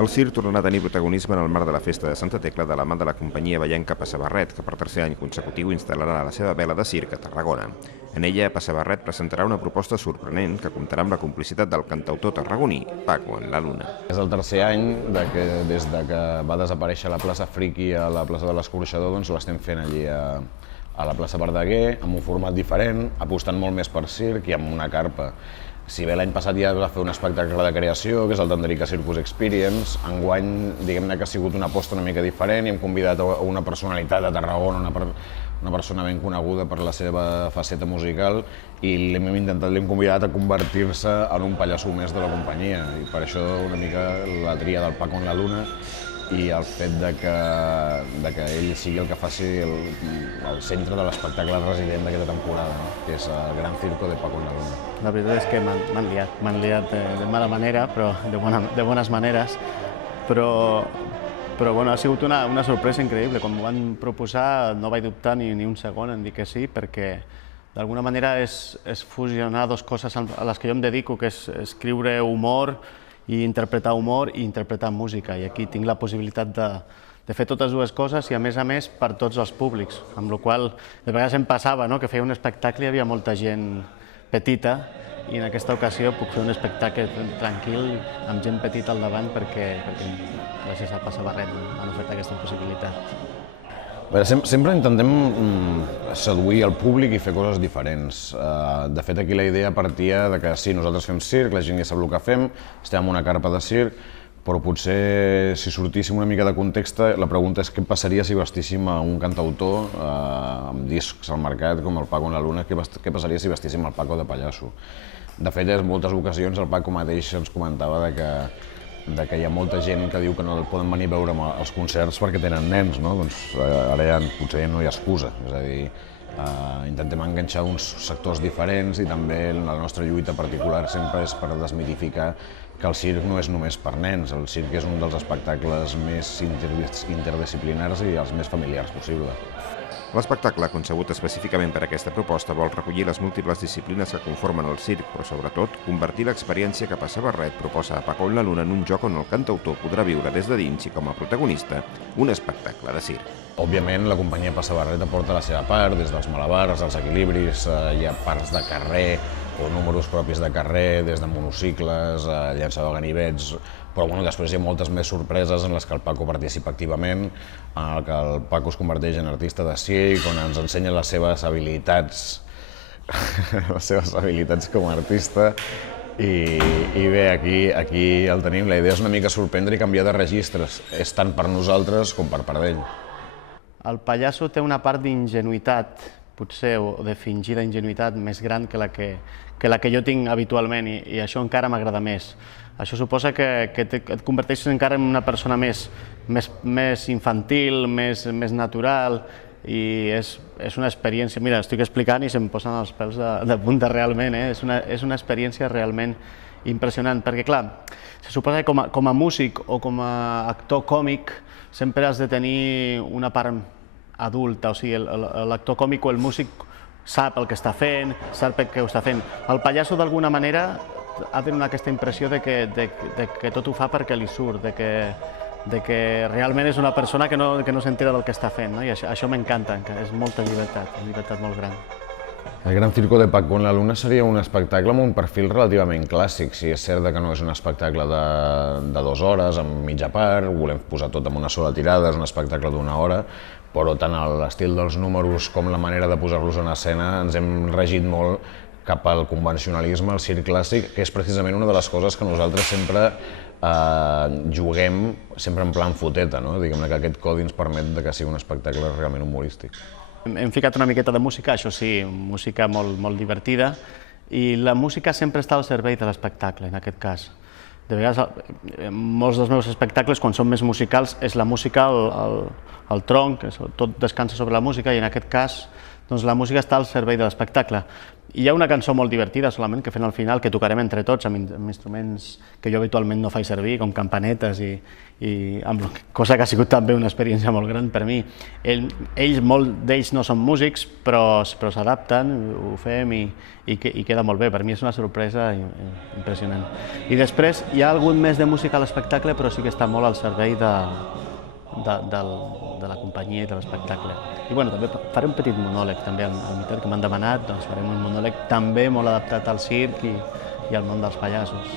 El circ tornarà a tenir protagonisme en el marc de la Festa de Santa Tecla de la mà de la companyia Vallenca Passabarret, que per tercer any consecutiu instal·larà la seva vela de circ a Tarragona. En ella, Passabarret presentarà una proposta sorprenent que comptarà amb la complicitat del cantautor tarragoní Paco en la Luna. És el tercer any des que va desaparèixer la plaça Friki a la plaça de l'Escorxador, doncs l'estem fent allí a la plaça Verdaguer, amb un format diferent, apostant molt més per circ i amb una carpa. Si bé l'any passat ja va fer un espectacle de creació, que és el Tanderica Circus Experience, enguany diguem-ne que ha sigut una aposta una mica diferent i hem convidat a una personalitat de Tarragona, una persona ben coneguda per la seva faceta musical, i l'hem convidat a convertir-se en un pallasso més de la companyia, i per això una mica la tria del Paco en la Luna i el fet de que ell sigui el que faci el centre de l'espectacle resident d'aquesta temporada, que és el Gran Circo de Paco en la Luna. La veritat és que m'han liat de mala manera, però de bones maneres, però bueno, ha sigut una sorpresa increïble. Quan m'ho van proposar no vaig dubtar ni un segon en dir que sí, perquè d'alguna manera és fusionar dues coses a les que jo em dedico, que és escriure humor i interpretar humor i interpretar música, i aquí tinc la possibilitat de fer totes dues coses i a més per tots els públics, amb la qual cosa de vegades em passava que feia un espectacle i hi havia molta gent petita, i en aquesta ocasió puc fer un espectacle tranquil amb gent petita al davant perquè gràcies a Passabarret m'han ofert aquesta possibilitat. Sempre intentem seduir el públic i fer coses diferents. De fet, aquí la idea partia de que sí, nosaltres fem circ, la gent ja sap el que fem, estem en una carpa de circ, però potser si sortíssim una mica de context, la pregunta és què passaria si vestíssim a un cantautor amb discs al mercat com el Paco en la Luna, què passaria si vestíssim el Paco de pallasso. De fet, en moltes ocasions el Paco mateix ens comentava que hi ha molta gent que diu que no poden venir a veure els concerts perquè tenen nens, no? Doncs ara ja potser no hi ha excusa, és a dir, intentem enganxar uns sectors diferents i també la nostra lluita particular sempre és per desmitificar que el circ no és només per nens, el circ és un dels espectacles més interdisciplinars i els més familiars possible. L'espectacle, concebut específicament per aquesta proposta, vol recollir les múltiples disciplines que conformen el circ, però sobretot convertir l'experiència que Passabarret proposa a Paco en la Luna en un joc on el cantautor podrà viure des de dins i com a protagonista un espectacle de circ. Òbviament, la companyia Passabarret aporta la seva part, des dels malabars, els equilibris, hi ha parts de carrer o números propis de carrer, des de monocicles, llançar de ganivets, però després hi ha moltes més sorpreses en les que el Paco participa activament, en què el Paco es converteix en artista de circ, on ens ensenya les seves habilitats com a artista, i bé, aquí el tenim. La idea és una mica sorprendre i canviar de registres, és tant per nosaltres com per part d'ell. El pallasso té una part d'ingenuïtat, potser, o de fingida ingenuïtat més gran que la que jo tinc habitualment, i això encara m'agrada més. Això suposa que et converteixes encara en una persona més infantil, més natural, i és una experiència... Mira, estic explicant i se'm posen els pèls de punta realment, és una experiència realment impressionant, perquè clar, se suposa que com a músic o com a actor còmic sempre has de tenir una part adulta, o sigui, l'actor còmic o el músic sap el que està fent, sap què ho està fent. El pallasso, d'alguna manera, ha de donar aquesta impressió de que tot ho fa perquè li surt, de que realment és una persona que no s'entera del que està fent, i això m'encanta, és molta llibertat, una llibertat molt gran. El Gran Circo de Paco en la Luna seria un espectacle amb un perfil relativament clàssic. Sí, és cert que no és un espectacle de 2 hores, amb mitja part, ho volem posar tot en una sola tirada, és un espectacle d'1 hora, però tant l'estil dels números com la manera de posar-los en escena ens hem regit molt cap al convencionalisme, al circ clàssic, que és precisament una de les coses que nosaltres sempre juguem, sempre en plan foteta, no? Diguem-ne que aquest codi ens permet que sigui un espectacle realment humorístic. Hem ficat una miqueta de música, això sí, música molt divertida, i la música sempre està al servei de l'espectacle, en aquest cas. De vegades, molts dels meus espectacles, quan són més musicals, és la música el tronc, tot descansa sobre la música, i en aquest cas doncs la música està al servei de l'espectacle. Hi ha una cançó molt divertida, solament, que fem al final, que tocarem entre tots, amb instruments que jo habitualment no faig servir, com campanetes, cosa que ha sigut també una experiència molt gran per mi. Molts d'ells no són músics, però s'adapten, ho fem i queda molt bé. Per mi és una sorpresa impressionant. I després hi ha algun més de música a l'espectacle, però sí que està molt al servei de la companyia i de l'espectacle. I també faré un petit monòleg també al mitjà que m'han demanat, doncs farem un monòleg també molt adaptat al circ i al món dels pallassos.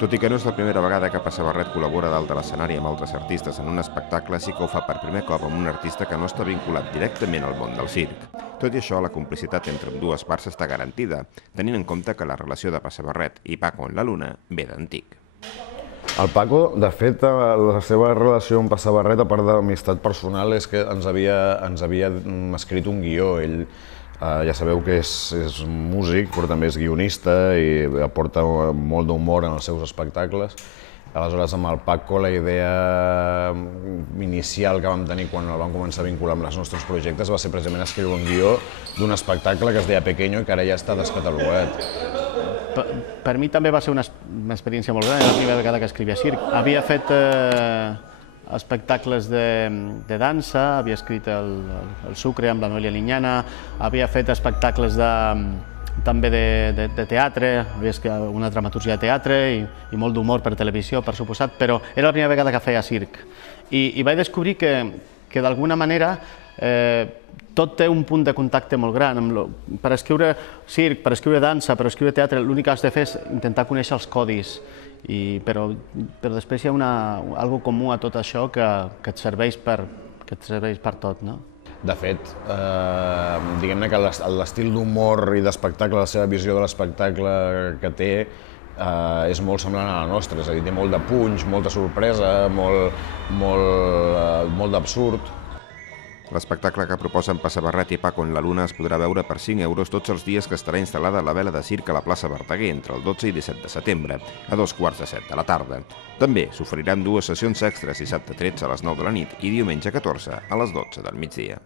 Tot i que no és la primera vegada que Passa Barret col·labora dalt de l'escenari amb altres artistes en un espectacle, sí que ho fa per primer cop amb un artista que no està vinculat directament al món del circ. Tot i això, la complicitat entre ambdues parts està garantida, tenint en compte que la relació de Passa Barret i Paco en la Luna ve d'antic. El Paco, de fet, la seva relació amb Passa Barret, a part d'amistat personal, és que ens havia escrit un guió. Ell, ja sabeu que és músic, però també és guionista i aporta molt d'humor en els seus espectacles. Aleshores, amb el Paco, la idea inicial que vam tenir quan el vam començar a vincular amb els nostres projectes va ser precisament escriure un guió d'un espectacle que es deia Pequeño i que ara ja està descatalogat. Per mi també va ser una experiència molt gran, era la primera vegada que escrivia circ. Havia fet espectacles de dansa, havia escrit el Sucre amb la Noelia Liñana, havia fet espectacles també de teatre, havia escrit una dramaturgia de teatre i molt d'humor per televisió, per suposat, però era la primera vegada que feia circ. I vaig descobrir que d'alguna manera tot té un punt de contacte molt gran. Per escriure circ, per escriure dansa, per escriure teatre, l'únic que has de fer és intentar conèixer els codis, però després hi ha algo comú a tot això que et serveix per tot, no? De fet, diguem-ne que l'estil d'humor i d'espectacle, la seva visió de l'espectacle que té, és molt semblant a la nostra, és a dir, té molt de punx, molta sorpresa, molt d'absurd. L'espectacle que proposen Passa Barret i Paco en la Luna es podrà veure per 5 euros tots els dies que estarà instal·lada la vela de circ a la plaça Verdaguer entre el 12 i 17 de setembre, a 7:15 de la tarda. També s'oferiran 2 sessions extres dissabte 13 a les 9 de la nit i diumenge 14 a les 12 del migdia.